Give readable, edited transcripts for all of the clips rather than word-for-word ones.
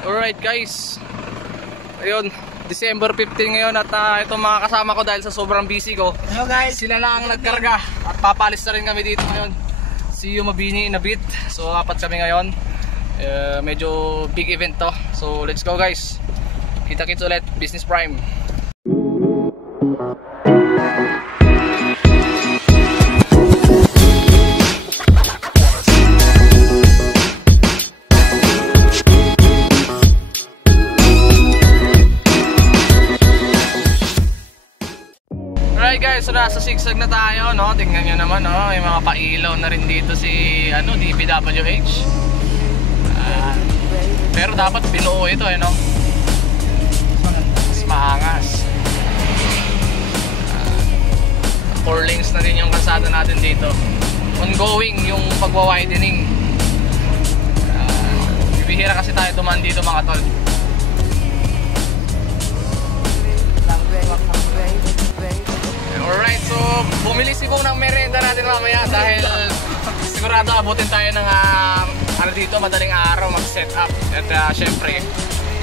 Alright guys, ayun, December 15 ngayon at ito mga kasama ko dahil sa sobrang busy ko. Hello guys, sila na ang nagkarga at papalis na rin kami dito ngayon. See you Mabini in a bit. So apat kami ngayon, medyo big event to. So let's go guys, kita-kits ulit, Business Prime. Alright guys, so nasa sigsag na tayo, no? Tingnan nyo naman, no? Yung mga pailaw na rin dito si DPWH. Pero dapat binuo ito, no? Mas maangas. 4 lanes na rin yung kalsada natin dito. Ongoing yung pagwa-widening. Bibihira kasi tayo dumaan dito mga tol. Alright, so bumili si Bong ng merienda natin mamaya dahil sigurado abutin tayo ng dito madaling araw mag-set up. At syempre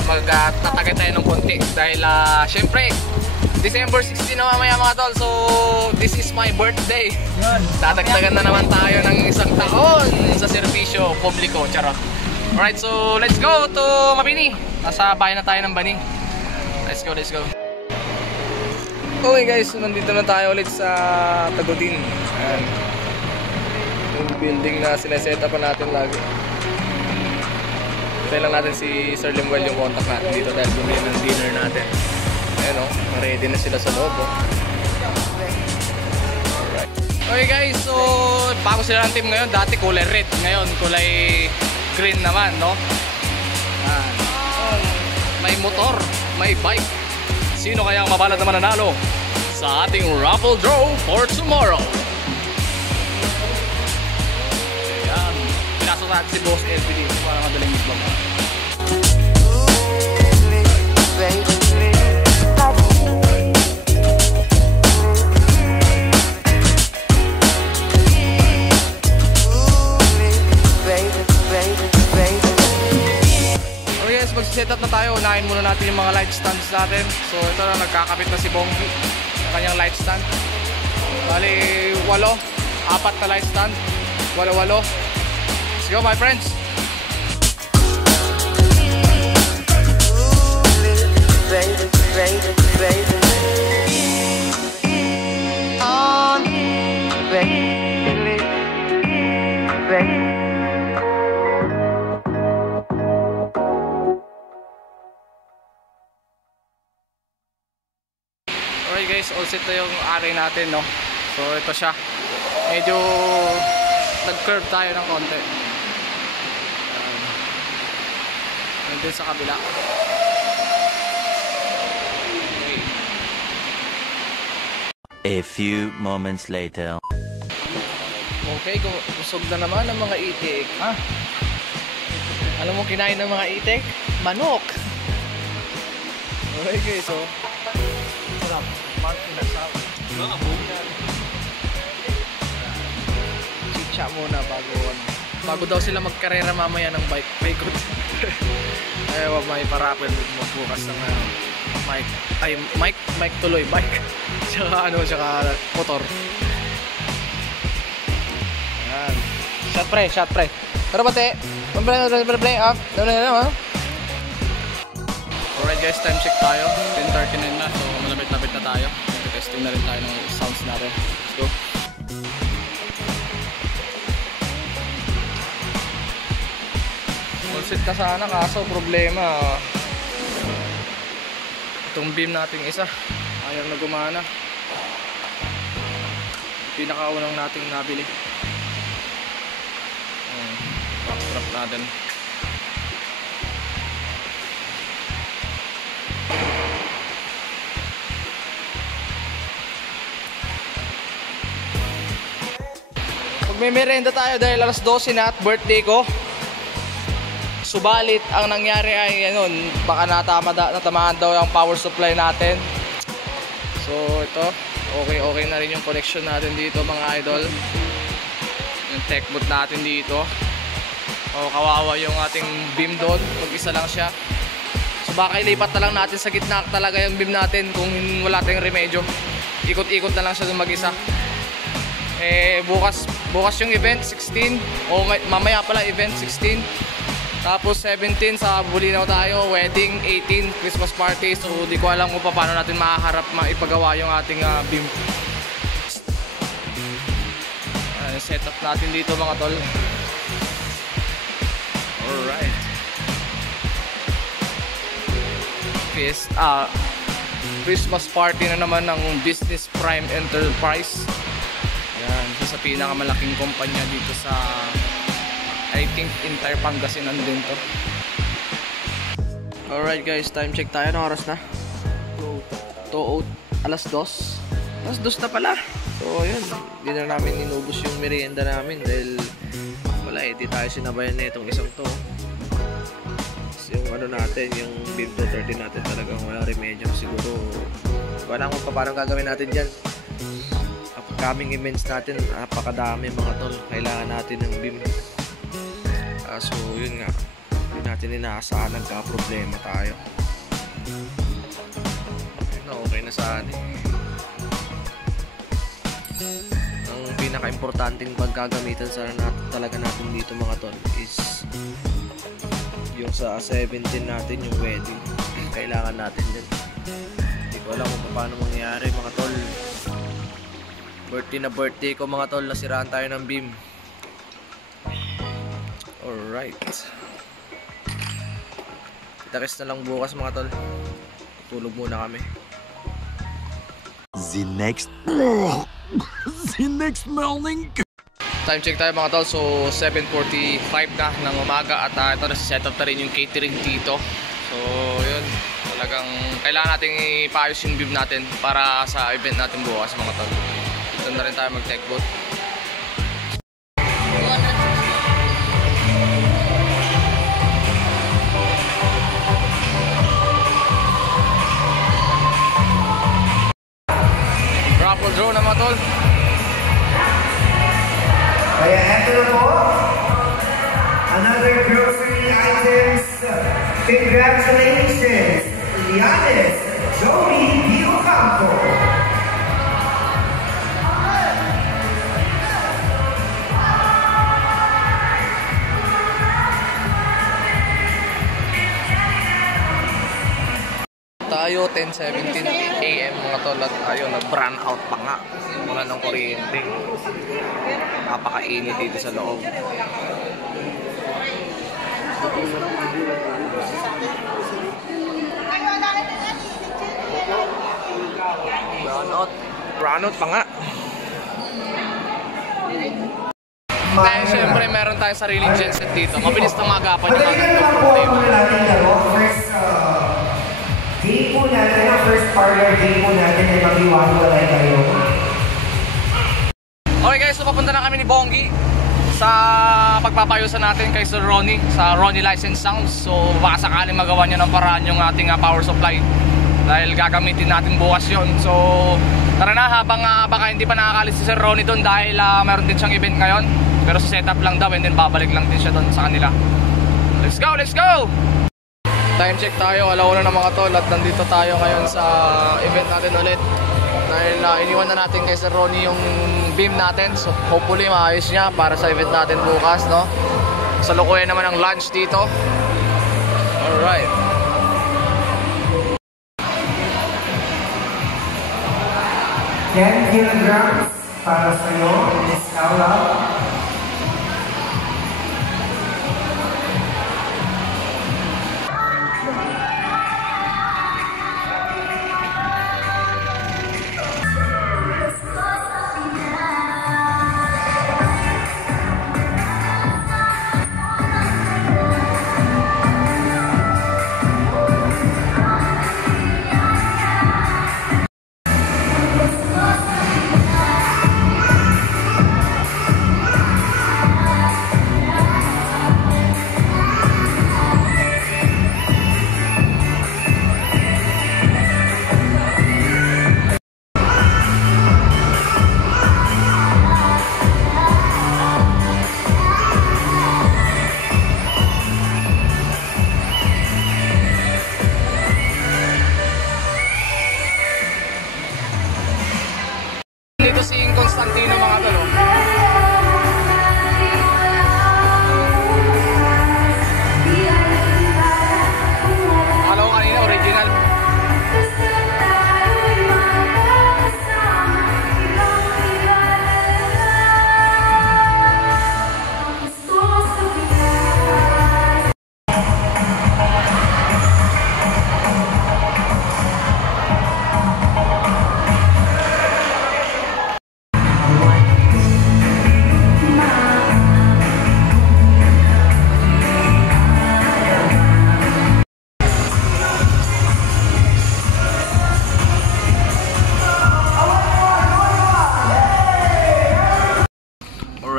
magtatagay tayo ng konti dahil syempre December 16 na mamaya mga tol. So this is my birthday. Tatagdagan na naman tayo ng isang taon sa serbisyo publiko, charot. Alright, so let's go to Mabini. Nasa bayan na tayo ng Bani. Let's go, let's go. Okay guys, so nandito na tayo ulit sa Tagodin. Ayan. Yung building na sineset-up natin lagi. Hintayin lang natin si Sir Limuel yung contact natin dito dahil bumili ng dinner natin. Ayan o, ready na sila sa loob o. Alright. Okay guys, so bago sila ng team ngayon. Dati kulay red, ngayon kulay green naman, no? Ayan. May motor, may bike. Sino kaya ang mapalad na mananalo sa ating raffle draw for tomorrow? Ayan, pinasok natin si Boss LPD para madaling itlog. Mag-set up na tayo, unahin muna natin yung mga light stands natin. So ito na, nagkakabit na si Bongi sa kanyang light stand. Bali 8, 4 na light stand, 8. Let's go my friends. Alright guys, all set na yung array natin, no? So ito siya. Medyo nag-curve tayo ng konti. Nandun sa kabila. Okay. A few moments later. Okay, busog na naman ang mga itik. Ha? Alam mo kinain ng mga itik? Manok! Okay guys, so sarap. Chicha muna bago daw sila magkarera mamaya ng bike. Paikot. May parapin magbukas ng mic tuloy, bike. Tsaka motor. Ayan. Shot pre. Pero pati, alright guys, time check tayo. 10:39 na, so malapit-lapit na tayo. Testing na rin tayo ng sounds natin. Let's go. All set ka sana, kaso problema itong beam nating isa ayaw na gumana. Pinakaunang nating nabili. Backstrap natin. May merenda tayo dahil alas 12 na at birthday ko. Subalit ang nangyari ay baka natamaan daw yung power supply natin. So ito, okay na rin yung connection natin dito mga idol. Yung tech boot natin dito. O kawawa yung ating beam doon, mag-isa lang siya. So baka ilipat na lang natin sa gitna talaga yung beam natin kung wala tayong remedyo. Ikot-ikot na lang siya doon mag-isa. Bukas yung event 16 o mamaya pala event 16. Tapos 17 sa Bulinaw tayo, wedding 18, Christmas party. So di ko alam kung paano natin maipagawa yung ating beam. Setup natin dito mga tol. Alright. Christmas party na naman ng Business Prime Enterprise. Yan, isa sa pinakamalaking kumpanya dito sa, I think, entire Pangasinan din to. Alright guys, time check tayo. Anong oras na? Alas 2. Alas 2 na pala. So yun, hindi na namin inubos yung merienda namin dahil wala di tayo sinabayan na itong isang to. Yung natin, yung BIM 230 natin talagang wala remedyo. Siguro wala kung paano gagawin natin dyan. Upcoming events natin, napakadami mga tol. Kailangan natin ng BIM. So yun nga, hindi natin inaasahan, nagka-problema tayo. Okay na saan ang pinaka-importanting pagkagamitan sana talaga natin dito mga tol is yung sa 17 natin, yung wedding. Kailangan natin din. Hindi ko alam kung paano mangyayari mga tol. Birthday ko mga tol, nasiraan tayo ng beam. Alright, kita-kits na lang bukas mga tol. Tulog muna kami. The next morning. Time check tayo mga tol. So 7:45 na ng umaga. At ito na set up na rin yung catering dito. So yun, talagang kailangan natin ipaayos yung beam natin para sa event natin bukas mga tol. Dito na rin tayo mag-tech boat. Raffle draw na mga tol. Kaya eto na po, another grocery items. Congratulations, Lianes Joey Biocampo. Tayo 10:17 AM mga tol at tayo nag-brand out pa nga. Wala ng kuryente. Napakainit dito sa loob. Brand out pa nga. Dahil syempre meron tayong sariling genset dito. Mabilis na magapan yung ating problema. Day po natin, ang first parlor day po natin ay mag-iwalay kayo. Okay guys, so papunta na kami ni Bongi sa pagpapayusan natin kay Sir Ronnie sa Ronnie License Sounds. So baka sakaling magawa niya ng paraan yung ating power supply dahil gagamitin natin bukas yon. So tara na, habang baka hindi pa nakakalis si Sir Ronnie doon dahil meron din siyang event ngayon. Pero sa setup lang daw and then babalik lang din siya doon sa kanila. Let's go, let's go! Time check tayo, alauna na mga tol at nandito tayo ngayon sa event natin ulit. Dahil iniwan na natin kay Sir Ronnie yung beam natin. So hopefully maayos niya para sa event natin bukas, no? Salukuyan naman ang lunch dito. Alright. 10 kilograms para sa'yo, Miss Laura.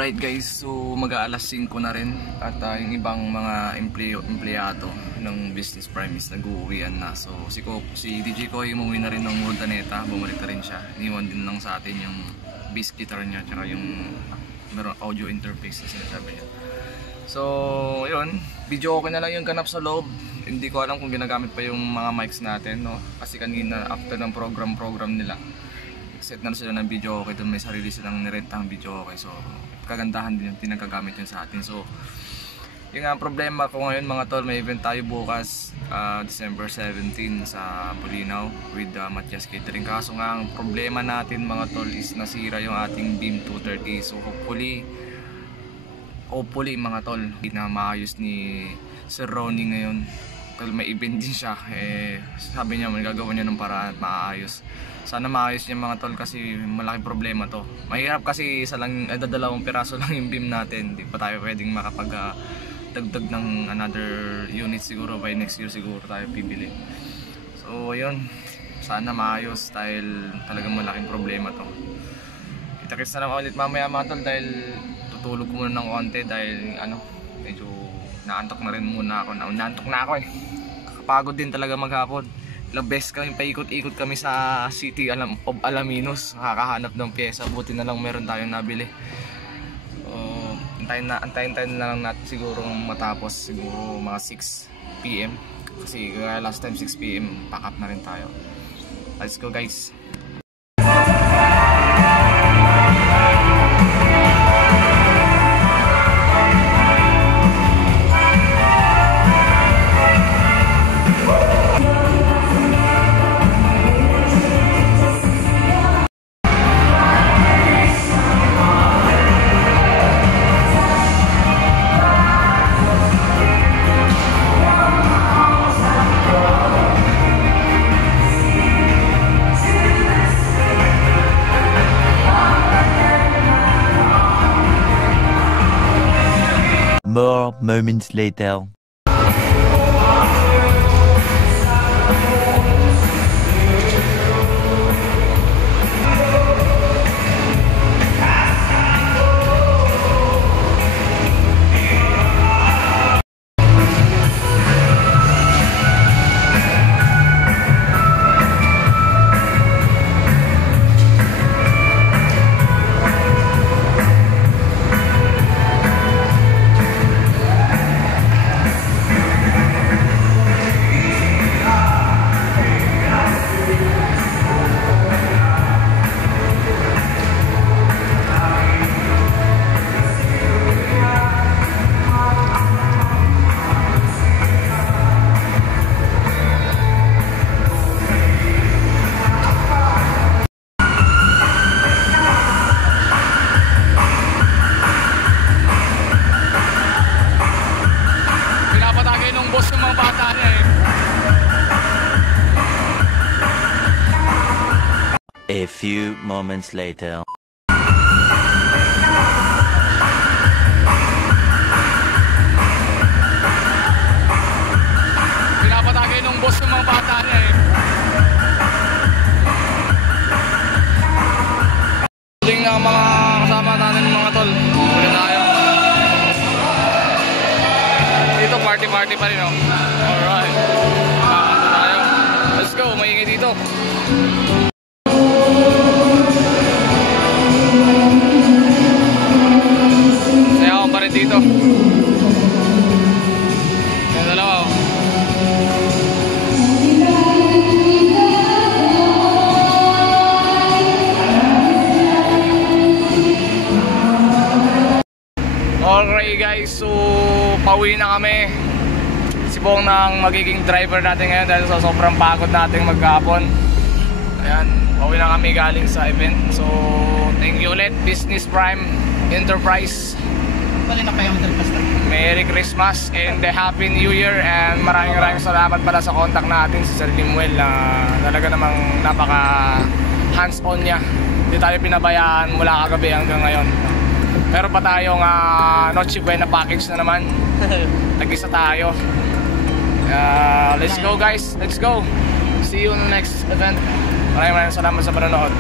Alright guys, so mag-aalas 5 na rin at yung ibang mga empleyado ng Business Prime is nag-uuwian na. So si DJ Koy umuwi na rin ng Urdaneta, bumalik na rin siya. Iniwan din lang sa atin yung bass guitar niya tsaka yung audio interface na sinasabi niya. So yun, video okay na lang yung ganap sa loob. Hindi ko alam kung ginagamit pa yung mga mics natin, no? Kasi kanina after ng program nila, set na sila ng video okay, doon may sarili silang nirentang video okay. So kagandahan din yung tinagagamit yun sa atin. So yung problema ko ngayon mga tol, may event tayo bukas December 17 sa Bulinaw with Matias Catering. Kaso nga ang problema natin mga tol is nasira yung ating Beam 230. So hopefully mga tol na maayos ni Sir Ronnie ngayon. Dahil may event din siya, sabi niya magagawa niya ng paraan at maayos. Sana maayos niya mga tol kasi malaking problema to. Mahirap kasi isa lang, dalawang piraso lang yung beam natin. Hindi pa tayo pwedeng makapag-dagdag ng another unit siguro. By next year siguro tayo pibili. So yun, sana maayos dahil talagang malaking problema to. Kita-kits na naman ulit mamaya mga tol dahil tutulog ko muna ng konti dahil medyo naantok na rin muna ako. Naantok na ako Kakapagod din talaga maghapon. Ilang beses kami paikot-ikot kami sa City of Alaminos, nakakahanap ng pyesa. Buti na lang meron tayong nabili. Antayin na lang natin siguro matapos siguro mga 6 PM. Kasi last time 6 PM pack up na rin tayo. Let's go guys. More moments later. A few moments later. Pinapatagay nung boss ng mga bata niya Ting na mga kasama natin mga tol. Muli tayo. Dito party pa rin Alright. Kakanta tayo. Let's go, maingay dito. Dito. Yung dalawa. Okay guys, so pauwi na kami. Si Bong nang magiging driver natin ngayon dahil sa sobrang pagod natin maghapon. Ayan, pauwi na kami galing sa event. So thank you ulit Business Prime Enterprise. Merry Christmas and Happy New Year, and maraming salamat pala sa contact natin si Sir Limuel na talaga namang napaka hands-on niya. Hindi tayo pinabayaan mula kagabi hanggang ngayon. Meron pa tayong Noche Buena package na naman. Nag-isa tayo. Let's go guys, let's go. See you in the next event. Maraming salamat sa panonood.